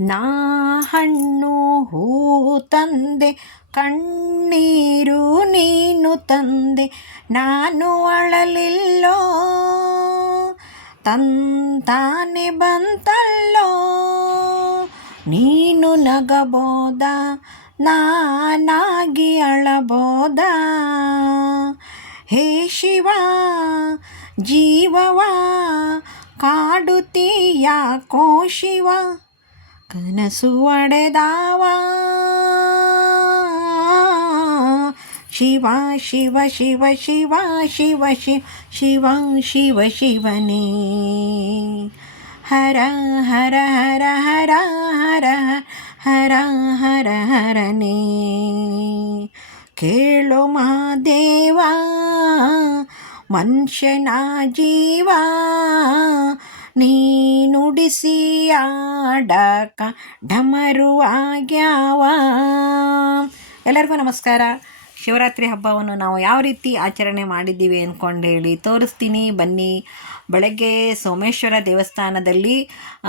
ನಾ ಹಣ್ಣು ಹೂವು ತಂದೆ, ಕಣ್ಣೀರು ನೀನು ತಂದೆ, ನಾನು ಅಳಲಿಲ್ಲೋ? ತಂತಾನೆ ಬಂತಲ್ಲೋ? ನೀನು ನಗಬೋದ? ನಾನಾಗಿ ಅಳಬೋದ? ಹೇ ಶಿವ, ಜೀವವ ಕಾಡುತ್ತೀಯಾಕೋ ಶಿವ? ಕನಸು ಒಡೆದಾವ ಶಿವ ಶಿವ ಶಿವ ಶಿವ ಶಿವ ಶಿವ ಶಿವ ಶಿವ ಶಿವನೇ ಹರ ಹರ ಹರ ಹರ ಹರ ಹರ ಹರ ಹರನೇ ಕೇಳು ಮಾದೇವ ಮನುಷ್ಯನ ಜೀವ ನೀ ನುಡಿಸಿ ಆಡಕ ಢಮರುವಾಗ್ಯಾವ ಎಲ್ಲರಿಗೂ ನಮಸ್ಕಾರ. ಶಿವರಾತ್ರಿ ಹಬ್ಬವನ್ನು ನಾವು ಯಾವ ರೀತಿ ಆಚರಣೆ ಮಾಡಿದ್ದೀವಿ ಅಂದ್ಕೊಂಡು ಹೇಳಿ ತೋರಿಸ್ತೀನಿ. ಬನ್ನಿ. ಬೆಳಗ್ಗೆ ಸೋಮೇಶ್ವರ ದೇವಸ್ಥಾನದಲ್ಲಿ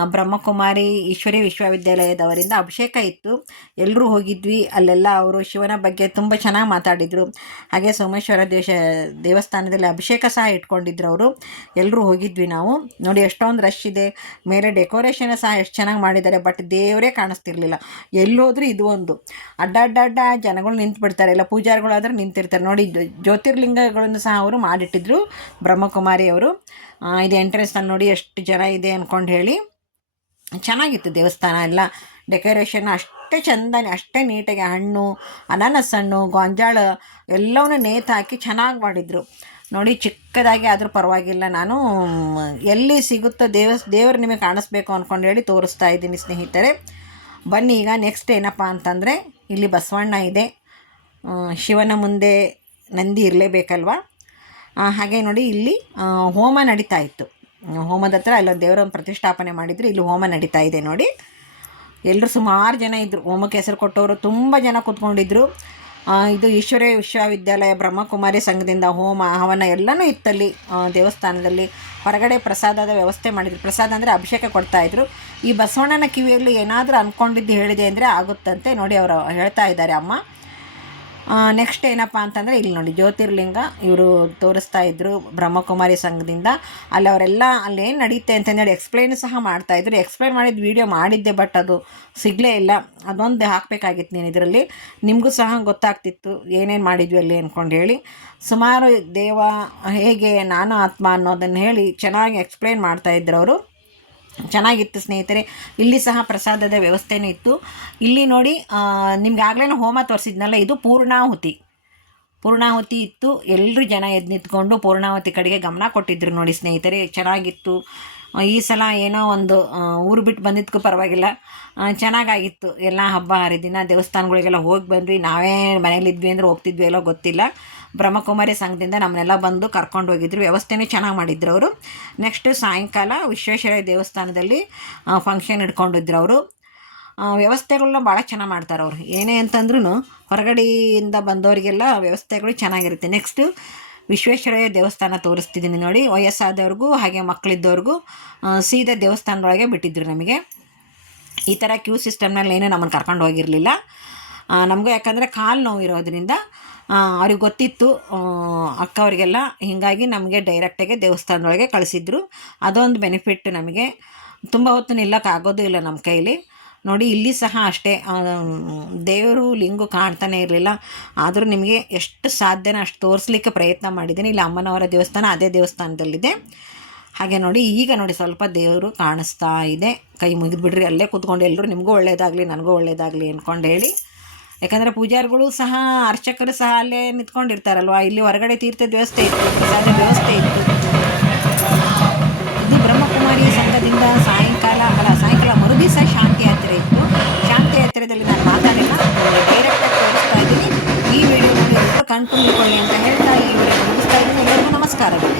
ಬ್ರಹ್ಮಕುಮಾರಿ ಈಶ್ವರಿ ವಿಶ್ವವಿದ್ಯಾಲಯದವರಿಂದ ಅಭಿಷೇಕ ಇತ್ತು. ಎಲ್ಲರೂ ಹೋಗಿದ್ವಿ. ಅಲ್ಲೆಲ್ಲ ಅವರು ಶಿವನ ಬಗ್ಗೆ ತುಂಬ ಚೆನ್ನಾಗಿ ಮಾತಾಡಿದರು. ಹಾಗೆ ಸೋಮೇಶ್ವರ ದೇಶ, ದೇವಸ್ಥಾನದಲ್ಲಿ ಅಭಿಷೇಕ ಸಹ ಇಟ್ಕೊಂಡಿದ್ರು ಅವರು. ಎಲ್ಲರೂ ಹೋಗಿದ್ವಿ ನಾವು. ನೋಡಿ, ಎಷ್ಟೊಂದು ರಶ್ ಇದೆ. ಮೇಲೆ ಡೆಕೋರೇಷನ್ ಸಹ ಎಷ್ಟು ಚೆನ್ನಾಗಿ ಮಾಡಿದ್ದಾರೆ. ಬಟ್ ದೇವರೇ ಕಾಣಿಸ್ತಿರ್ಲಿಲ್ಲ. ಎಲ್ಲೋದ್ರೂ ಇದು ಒಂದು. ಅಡ್ಡ ಅಡ್ಡ ಅಡ್ಡ ಜನಗಳು ನಿಂತು ಎಲ್ಲ ಪೂಜಾರಿಗಳಾದ್ರೆ ನಿಂತಿರ್ತಾರೆ. ನೋಡಿ ಜ್ಯೋತಿರ್ಲಿಂಗಗಳನ್ನು ಸಹ ಅವರು ಮಾಡಿಟ್ಟಿದ್ರು ಬ್ರಹ್ಮಕುಮಾರಿ ಅವರು. ಇದು ಎಂಟ್ರೆನ್ಸ್ ನೋಡಿ ಎಷ್ಟು ಜನ ಇದೆ ಅಂದ್ಕೊಂಡು ಹೇಳಿ. ಚೆನ್ನಾಗಿತ್ತು ದೇವಸ್ಥಾನ ಎಲ್ಲ. ಡೆಕೋರೇಷನ್ ಅಷ್ಟೇ ಚೆಂದನೆ, ಅಷ್ಟೇ ನೀಟಾಗಿ ಹಣ್ಣು, ಅನಾನಸ್ ಹಣ್ಣು, ಗೊಂಜಾಳ ಎಲ್ಲವನ್ನೂ ನೇತು ಹಾಕಿ ಚೆನ್ನಾಗಿ ಮಾಡಿದರು. ನೋಡಿ ಚಿಕ್ಕದಾಗಿ ಆದರೂ ಪರವಾಗಿಲ್ಲ. ನಾನು, ಎಲ್ಲಿ ಸಿಗುತ್ತೋ ದೇವ, ದೇವರು ನಿಮಗೆ ಕಾಣಿಸ್ಬೇಕು ಅಂದ್ಕೊಂಡು ಹೇಳಿ ತೋರಿಸ್ತಾ ಇದ್ದೀನಿ ಸ್ನೇಹಿತರೆ. ಬನ್ನಿ ಈಗ ನೆಕ್ಸ್ಟ್ ಏನಪ್ಪ ಅಂತಂದರೆ, ಇಲ್ಲಿ ಬಸವಣ್ಣ ಇದೆ. ಶಿವನ ಮುಂದೆ ನಂದಿ ಇರಲೇಬೇಕಲ್ವಾ? ಹಾಗೆ ನೋಡಿ ಇಲ್ಲಿ ಹೋಮ ನಡೀತಾ ಇತ್ತು. ಹೋಮದ ಹತ್ರ ಅಲ್ಲೊಂದು ದೇವರ ಪ್ರತಿಷ್ಠಾಪನೆ ಮಾಡಿದರೆ ಇಲ್ಲಿ ಹೋಮ ನಡೀತಾ ಇದೆ ನೋಡಿ. ಎಲ್ಲರೂ ಸುಮಾರು ಜನ ಇದ್ದರು ಹೋಮಕ್ಕೆ ಹೆಸರು ಕೊಟ್ಟವರು ತುಂಬ ಜನ ಕೂತ್ಕೊಂಡಿದ್ರು. ಇದು ಈಶ್ವರ ವಿಶ್ವವಿದ್ಯಾಲಯ ಬ್ರಹ್ಮಕುಮಾರಿ ಸಂಘದಿಂದ ಹೋಮ, ಹವನ ಎಲ್ಲನೂ ಇತ್ತಲ್ಲಿ ದೇವಸ್ಥಾನದಲ್ಲಿ. ಹೊರಗಡೆ ಪ್ರಸಾದದ ವ್ಯವಸ್ಥೆ ಮಾಡಿದ್ರು. ಪ್ರಸಾದ ಅಂದರೆ ಅಭಿಷೇಕ ಕೊಡ್ತಾಯಿದ್ರು ಈ ಬಸವಣ್ಣನ ಕಿವಿಯಲ್ಲಿ ಏನಾದರೂ ಅಂದ್ಕೊಂಡಿದ್ದು ಹೇಳಿದೆ ಅಂದರೆ ಆಗುತ್ತಂತೆ ನೋಡಿ ಅವರು ಹೇಳ್ತಾ ಇದ್ದಾರೆ ಅಮ್ಮ. ನೆಕ್ಸ್ಟ್ ಏನಪ್ಪ ಅಂತಂದರೆ ಇಲ್ಲಿ ನೋಡಿ, ಜ್ಯೋತಿರ್ಲಿಂಗ ಇವರು ತೋರಿಸ್ತಾ ಇದ್ದರು ಬ್ರಹ್ಮಕುಮಾರಿ ಸಂಘದಿಂದ. ಅಲ್ಲಿ ಅವರೆಲ್ಲ ಅಲ್ಲಿ ಏನು ನಡೀತೆ ಅಂತಂದೇಳಿ ಎಕ್ಸ್ಪ್ಲೈನ್ ಸಹ ಮಾಡ್ತಾಯಿದ್ರು ಎಕ್ಸ್ಪ್ಲೈನ್ ಮಾಡಿದ ವೀಡಿಯೋ ಮಾಡಿದ್ದೆ ಬಟ್ ಅದು ಸಿಗಲೇ ಇಲ್ಲ. ಅದೊಂದು ಹಾಕಬೇಕಾಗಿತ್ತು ನೀನು ಇದರಲ್ಲಿ. ನಿಮಗೂ ಸಹ ಗೊತ್ತಾಗ್ತಿತ್ತು ಏನೇನು ಮಾಡಿದ್ವಿ ಅಲ್ಲಿ ಅಂದ್ಕೊಂಡು ಹೇಳಿ. ಸುಮಾರು ದೇವ ಹೇಗೆ ನಾನು ಆತ್ಮ ಅನ್ನೋದನ್ನು ಹೇಳಿ ಚೆನ್ನಾಗಿ ಎಕ್ಸ್ಪ್ಲೈನ್ ಮಾಡ್ತಾಯಿದ್ರು ಅವರು. ಚೆನ್ನಾಗಿತ್ತು ಸ್ನೇಹಿತರೆ. ಇಲ್ಲಿ ಸಹ ಪ್ರಸಾದದ ವ್ಯವಸ್ಥೆನೂ ಇತ್ತು. ಇಲ್ಲಿ ನೋಡಿ ನಿಮ್ಗೆ ಆಗ್ಲೇ ಹೋಮ ತೋರಿಸಿದ್ನಲ್ಲ, ಇದು ಪೂರ್ಣಾಹುತಿ. ಪೂರ್ಣಾಹುತಿ ಇತ್ತು. ಎಲ್ಲರೂ ಜನ ಎದ್ದು ನಿಂತ್ಕೊಂಡು ಪೂರ್ಣಾಹುತಿ ಕಡೆಗೆ ಗಮನ ಕೊಟ್ಟಿದ್ರು ನೋಡಿ ಸ್ನೇಹಿತರೆ. ಚೆನ್ನಾಗಿತ್ತು. ಈ ಸಲ ಏನೋ ಒಂದು ಊರು ಬಿಟ್ಟು ಬಂದಿದ್ದಕ್ಕೂ ಪರವಾಗಿಲ್ಲ. ಚೆನ್ನಾಗಾಗಿತ್ತು. ಎಲ್ಲ ಹಬ್ಬ ಹರಿದಿನ ದೇವಸ್ಥಾನಗಳಿಗೆಲ್ಲ ಹೋಗಿ ಬಂದ್ವಿ. ನಾವೇ ಮನೇಲಿದ್ವಿ ಅಂದ್ರೆ ಹೋಗ್ತಿದ್ವಿ ಎಲ್ಲೋ ಗೊತ್ತಿಲ್ಲ. ಬ್ರಹ್ಮಕುಮಾರಿ ಸಂಘದಿಂದ ನಮ್ಮನ್ನೆಲ್ಲ ಬಂದು ಕರ್ಕೊಂಡು ಹೋಗಿದ್ರು. ವ್ಯವಸ್ಥೆನೇ ಚೆನ್ನಾಗಿ ಮಾಡಿದ್ರು ಅವರು. ನೆಕ್ಸ್ಟ್ ಸಾಯಂಕಾಲ ವಿಶ್ವೇಶ್ವರಯ್ಯ ದೇವಸ್ಥಾನದಲ್ಲಿ ಫಂಕ್ಷನ್ ಇಟ್ಕೊಂಡಿದ್ರು ಅವರು. ವ್ಯವಸ್ಥೆಗಳನ್ನ ಭಾಳ ಚೆನ್ನಾಗಿ ಮಾಡ್ತಾರೆ ಅವರು. ಏನೇ ಅಂತಂದ್ರೂ ಹೊರಗಡೆಯಿಂದ ಬಂದವರಿಗೆಲ್ಲ ವ್ಯವಸ್ಥೆಗಳು ಚೆನ್ನಾಗಿರುತ್ತೆ. ನೆಕ್ಸ್ಟು ವಿಶ್ವೇಶ್ವರಯ್ಯ ದೇವಸ್ಥಾನ ತೋರಿಸ್ತಿದ್ದೀನಿ ನೋಡಿ. ವಯಸ್ಸಾದವ್ರಿಗೂ ಹಾಗೆ ಮಕ್ಕಳಿದ್ದವ್ರಿಗೂ ಸೀದಾ ದೇವಸ್ಥಾನದೊಳಗೆ ಬಿಟ್ಟಿದ್ರು ನಮಗೆ. ಈ ಥರ ಕ್ಯೂ ಸಿಸ್ಟಮ್ನಲ್ಲಿ ಏನೂ ನಮ್ಮನ್ನು ಕರ್ಕೊಂಡು ಹೋಗಿರಲಿಲ್ಲ. ನಮಗೂ ಯಾಕಂದರೆ ಕಾಲು ನೋವು ಇರೋದ್ರಿಂದ ಅವ್ರಿಗೆ ಗೊತ್ತಿತ್ತು ಅಕ್ಕವರಿಗೆಲ್ಲ ಹೀಗಾಗಿ ನಮಗೆ ಡೈರೆಕ್ಟಾಗಿ ದೇವಸ್ಥಾನದೊಳಗೆ ಕಳಿಸಿದ್ರು. ಅದೊಂದು ಬೆನಿಫಿಟ್ ನಮಗೆ. ತುಂಬ ಹೊತ್ತು ನಿಲ್ಲಕ್ಕಾಗೋದು ಇಲ್ಲ ನಮ್ಮ ಕೈಲಿ. ನೋಡಿ, ಇಲ್ಲಿ ಸಹ ಅಷ್ಟೇ ದೇವರು ಲಿಂಗು ಕಾಣ್ತಾನೆ ಇರಲಿಲ್ಲ. ಆದರೂ ನಿಮಗೆ ಎಷ್ಟು ಸಾಧ್ಯನ ಅಷ್ಟು ತೋರಿಸ್ಲಿಕ್ಕೆ ಪ್ರಯತ್ನ ಮಾಡಿದ್ದೀನಿ. ಇಲ್ಲಿ ಅಮ್ಮನವರ ದೇವಸ್ಥಾನ ಅದೇ ದೇವಸ್ಥಾನದಲ್ಲಿದೆ. ಹಾಗೆ ನೋಡಿ, ಈಗ ನೋಡಿ ಸ್ವಲ್ಪ ದೇವರು ಕಾಣಿಸ್ತಾ ಇದೆ. ಕೈ ಮುಗಿದ್ಬಿಡ್ರಿ, ಅಲ್ಲೇ ಕೂತ್ಕೊಂಡು ಎಲ್ಲರೂ ನಿಮಗೂ ಒಳ್ಳೆಯದಾಗಲಿ ನನಗೂ ಒಳ್ಳೆಯದಾಗಲಿ ಅಂದ್ಕೊಂಡು ಹೇಳಿ. ಯಾಕಂದರೆ ಪೂಜಾರಿಗಳು ಸಹ, ಅರ್ಚಕರು ಸಹ ಅಲ್ಲೇ ನಿಂತ್ಕೊಂಡಿರ್ತಾರಲ್ವ? ಇಲ್ಲಿ ಹೊರಗಡೆ ತೀರ್ಥದ ವ್ಯವಸ್ಥೆ ಇತ್ತು, ಪ್ರಸಾದ ವ್ಯವಸ್ಥೆ ಇತ್ತು. ಇದು ಬ್ರಹ್ಮಕುಮಾರಿ ಸಂಘದಿಂದ ಸಾಯಂಕಾಲ, ಅಲ್ಲ, ಸಾಯಂಕಾಲ ಮರುದಿವಸ ಶಾಂತಿ ಯಾತ್ರೆ ಇತ್ತು. ಶಾಂತಿ ಯಾತ್ರೆಯಲ್ಲಿ ನಾನು ಮಾತಾಡಿಲ್ಲ ಡೈರೆಕ್ಟಾಗಿ ತೋರಿಸ್ತಾ ಇದ್ದೀನಿ. ಈ ವಿಡಿಯೋ ನೋಡಿ ಕಣ್ತುಂಬಿಕೊಳ್ಳಿ ಅಂತ ಹೇಳ್ತಾ ಈ ವಿಡಿಯೋ ಮುಗಿಸ್ತಾ ಇದ್ದೀನಿ. ಎಲ್ಲರಿಗೂ ನಮಸ್ಕಾರಗಳು.